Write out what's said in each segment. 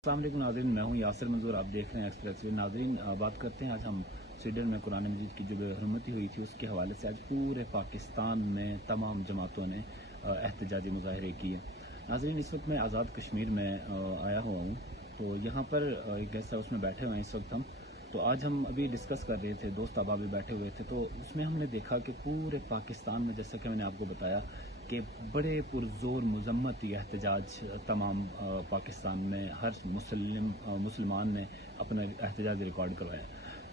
अस्सलाम वालेकुम नाज़रीन, मैं हूं यासिर मंजूर। आप देख रहे हैं एक्सप्रेस वे। नाज़रीन, बात करते हैं आज हम स्वीडन में कुरान मजीद की जो बेहरमती हुई थी उसके हवाले से। आज पूरे पाकिस्तान में तमाम जमातों ने एहतजाजी मुजाहरे किए। नाज़रीन, इस वक्त मैं आज़ाद कश्मीर में आया हुआ हूँ, तो यहाँ पर एक गेस्ट हाउस में बैठे हुए हैं इस वक्त हम। तो आज हम अभी डिस्कस कर रहे थे, दोस्त अहबाब भी बैठे हुए थे, तो उसमें हमने देखा कि पूरे पाकिस्तान में, जैसा कि मैंने आपको बताया, कि बड़े पुरजोर मजम्मती एहतजाज तमाम पाकिस्तान में हर मुसलमान ने अपना एहतजाज रिकॉर्ड करवाया।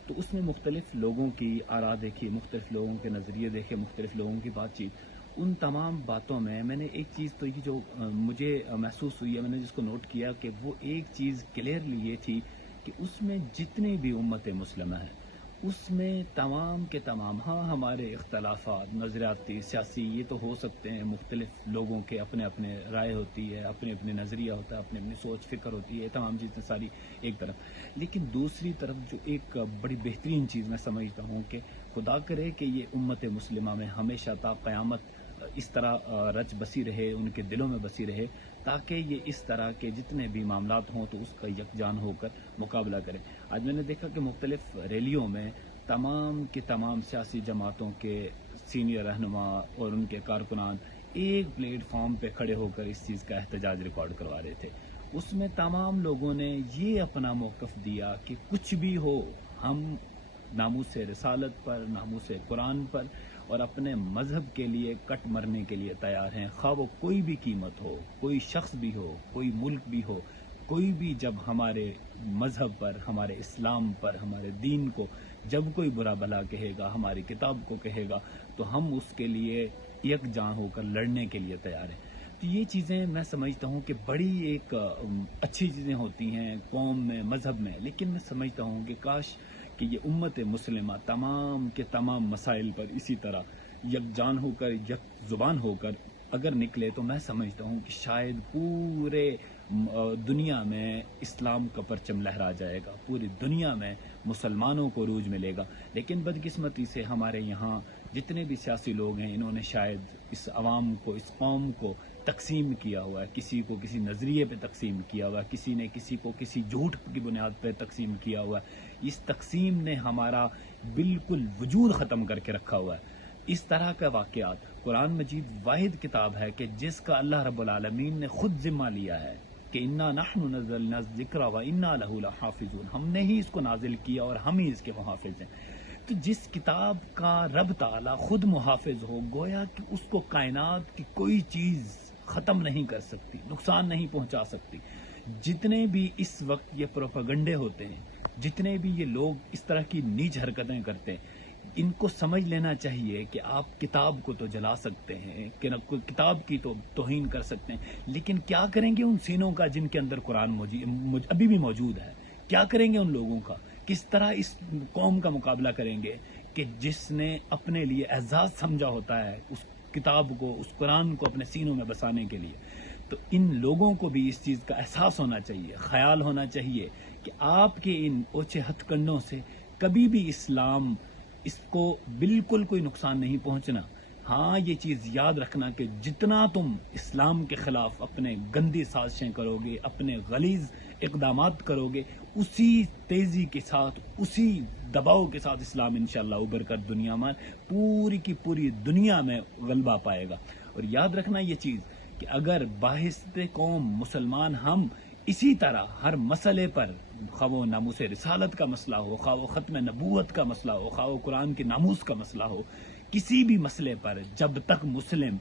तो उसमें मुख्तलिफ लोगों की आरा देखी, मुख्तलिफ लोगों के नज़रिए देखे, मुख्तलिफ लोगों की बातचीत। उन तमाम बातों में मैंने एक चीज़ तो ये जो मुझे महसूस हुई है, मैंने जिसको नोट किया, कि वो एक चीज़ क्लियरली ये थी कि उसमें जितनी भी उम्मत मुस्लिमा है उसमें तमाम के तमाम, हाँ, हमारे इख्तलाफात नज़रियाती सियासी ये तो हो सकते हैं, मुख्तलिफ लोगों के अपने अपने राय होती है, अपने अपने नज़रिया होता है, अपनी अपनी सोच फ़िक्र होती है, तमाम चीज़ें सारी एक तरफ। लेकिन दूसरी तरफ जो एक बड़ी बेहतरीन चीज़ मैं समझता हूँ कि खुदा करे कि ये उम्मत मुस्लिमा में हमेशा ता क़यामत इस तरह रच बसी रहे, उनके दिलों में बसी रहे, ताकि ये इस तरह के जितने भी मामलात हों तो उसका यकजान होकर मुकाबला करें। आज मैंने देखा कि मुख्तलिफ रैलियों में तमाम के तमाम सियासी जमातों के सीनियर रहनुमा और उनके कारकुनान एक प्लेटफॉर्म पे खड़े होकर इस चीज़ का एहतजाज रिकॉर्ड करवा रहे थे। उसमें तमाम लोगों ने ये अपना मौक़िफ़ दिया कि कुछ भी हो, हम नामूस रिसालत पर, नामूस कुरान पर और अपने मजहब के लिए कट मरने के लिए तैयार हैं, खा वो कोई भी कीमत हो, कोई शख्स भी हो, कोई मुल्क भी हो। कोई भी जब हमारे मजहब पर, हमारे इस्लाम पर, हमारे दीन को जब कोई बुरा भला कहेगा, हमारी किताब को कहेगा, तो हम उसके लिए यकजान होकर लड़ने के लिए तैयार हैं। तो ये चीज़ें मैं समझता हूँ कि बड़ी एक अच्छी चीज़ें होती हैं कौम में, मजहब में, लेकिन मैं समझता हूँ कि काश कि ये उम्मत मुस्लिमा तमाम के तमाम मसाइल पर इसी तरह यकजान होकर, यक ज़ुबान होकर अगर निकले, तो मैं समझता हूँ कि शायद पूरे दुनिया में इस्लाम का परचम लहरा जाएगा, पूरी दुनिया में मुसलमानों को रूज मिलेगा। लेकिन बदकिस्मती से हमारे यहाँ जितने भी सियासी लोग हैं, इन्होंने शायद इस अवाम को, इस कौम को तकसीम किया हुआ है, किसी को किसी नज़रिए पे तकसीम किया हुआ है, किसी ने किसी को किसी झूठ की बुनियाद पर तकसीम किया हुआ है। इस तकसीम ने हमारा बिल्कुल वजूद ख़त्म करके रखा हुआ है। इस तरह का वाक़यात, कुरान मजीद वाहिद किताब है कि जिसका अल्लाह रब्बुल आलमीन ने खुद जिम्मा लिया है कि इन्ना नहनु नज़्ज़लना ज़िक्रा व इन्ना लहू लहाफ़िज़ून, हमने ही इसको नाजिल किया और हम ही इसके मुहाफ़िज़ हैं। तो जिस किताब का रब ताला खुद मुहाफ़िज़ हो, गोया कि उसको कायनात की कोई चीज़ ख़त्म नहीं कर सकती, नुकसान नहीं पहुँचा सकती। जितने भी इस वक्त ये प्रोपेगंडे होते हैं, जितने भी ये लोग इस तरह की नीच हरकतें करते हैं, इनको समझ लेना चाहिए कि आप किताब को तो जला सकते हैं, कि किताब की तो तौहीन कर सकते हैं, लेकिन क्या करेंगे उन सीनों का जिनके अंदर कुरान अभी भी मौजूद है? क्या करेंगे उन लोगों का? किस तरह इस कौम का मुकाबला करेंगे कि जिसने अपने लिए एजाज समझा होता है उस किताब को, उस कुरान को अपने सीनों में बसाने के लिए? तो इन लोगों को भी इस चीज़ का एहसास होना चाहिए, ख्याल होना चाहिए कि आपके इन ओछे हथकंडों से कभी भी इस्लाम, इसको बिल्कुल कोई नुकसान नहीं पहुंचना। हाँ, ये चीज़ याद रखना कि जितना तुम इस्लाम के ख़िलाफ़ अपने गंदी साजिशें करोगे, अपने गलीज़ इक़दामात करोगे, उसी तेज़ी के साथ, उसी दबाव के साथ इस्लाम इंशाअल्लाह उभर कर दुनिया में, पूरी की पूरी दुनिया में गलबा पाएगा। और याद रखना ये चीज़ कि अगर बाहिस्ते कौम मुसलमान हम इसी तरह हर मसले पर, खा वो नामूस रिसालत का मसला हो, खा वो ख़त्म नबूवत का मसला हो, खा वो कुरान के नामूस का मसला हो, किसी भी मसले पर जब तक मुस्लिम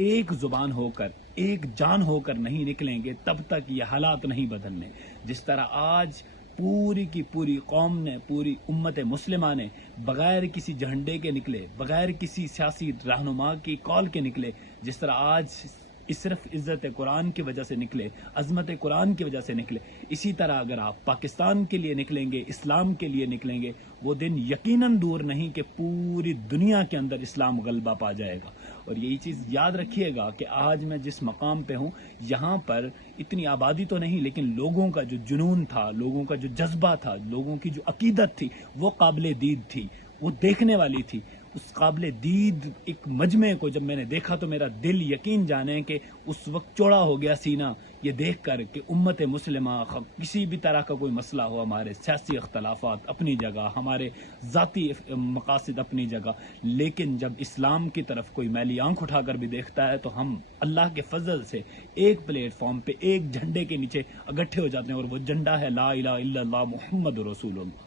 एक ज़ुबान होकर, एक जान होकर नहीं निकलेंगे, तब तक ये हालात नहीं बदलने। जिस तरह आज पूरी की पूरी कौम ने, पूरी उम्मत मुस्लिमा ने बग़ैर किसी झंडे के निकले, बग़ैर किसी सियासी रहनुमा की कॉल के निकले, जिस तरह आज सिर्फ इज़्ज़त कुरान की वजह से निकले, अज़मत कुरान की वजह से निकले, इसी तरह अगर आप पाकिस्तान के लिए निकलेंगे, इस्लाम के लिए निकलेंगे, वो दिन यकीनन दूर नहीं कि पूरी दुनिया के अंदर इस्लाम गलबा पा जाएगा। और यही चीज़ याद रखिएगा कि आज मैं जिस मकाम पे हूँ, यहाँ पर इतनी आबादी तो नहीं, लेकिन लोगों का जो जुनून था, लोगों का जो जज्बा था, लोगों की जो अकीदत थी, वो काबिल दीद थी, वो देखने वाली थी। اس قابل دید ایک مجمع کو جب میں نے دیکھا تو میرا دل یقین جانے کہ اس وقت چوڑا ہو گیا سینہ یہ دیکھ کر کہ امت مسلمہ کسی بھی طرح کا کوئی مسئلہ ہو، ہمارے سیاسی اختلافات اپنی جگہ، ہمارے ذاتی مقاصد اپنی جگہ، لیکن جب اسلام کی طرف کوئی میلی آنکھ اٹھا کر بھی دیکھتا ہے تو ہم اللہ کے فضل سے ایک پلیٹ فارم پہ ایک جھنڈے کے نیچے اکٹھے ہو جاتے ہیں، اور وہ جھنڈا ہے لا الہ الا اللہ محمد رسول اللہ۔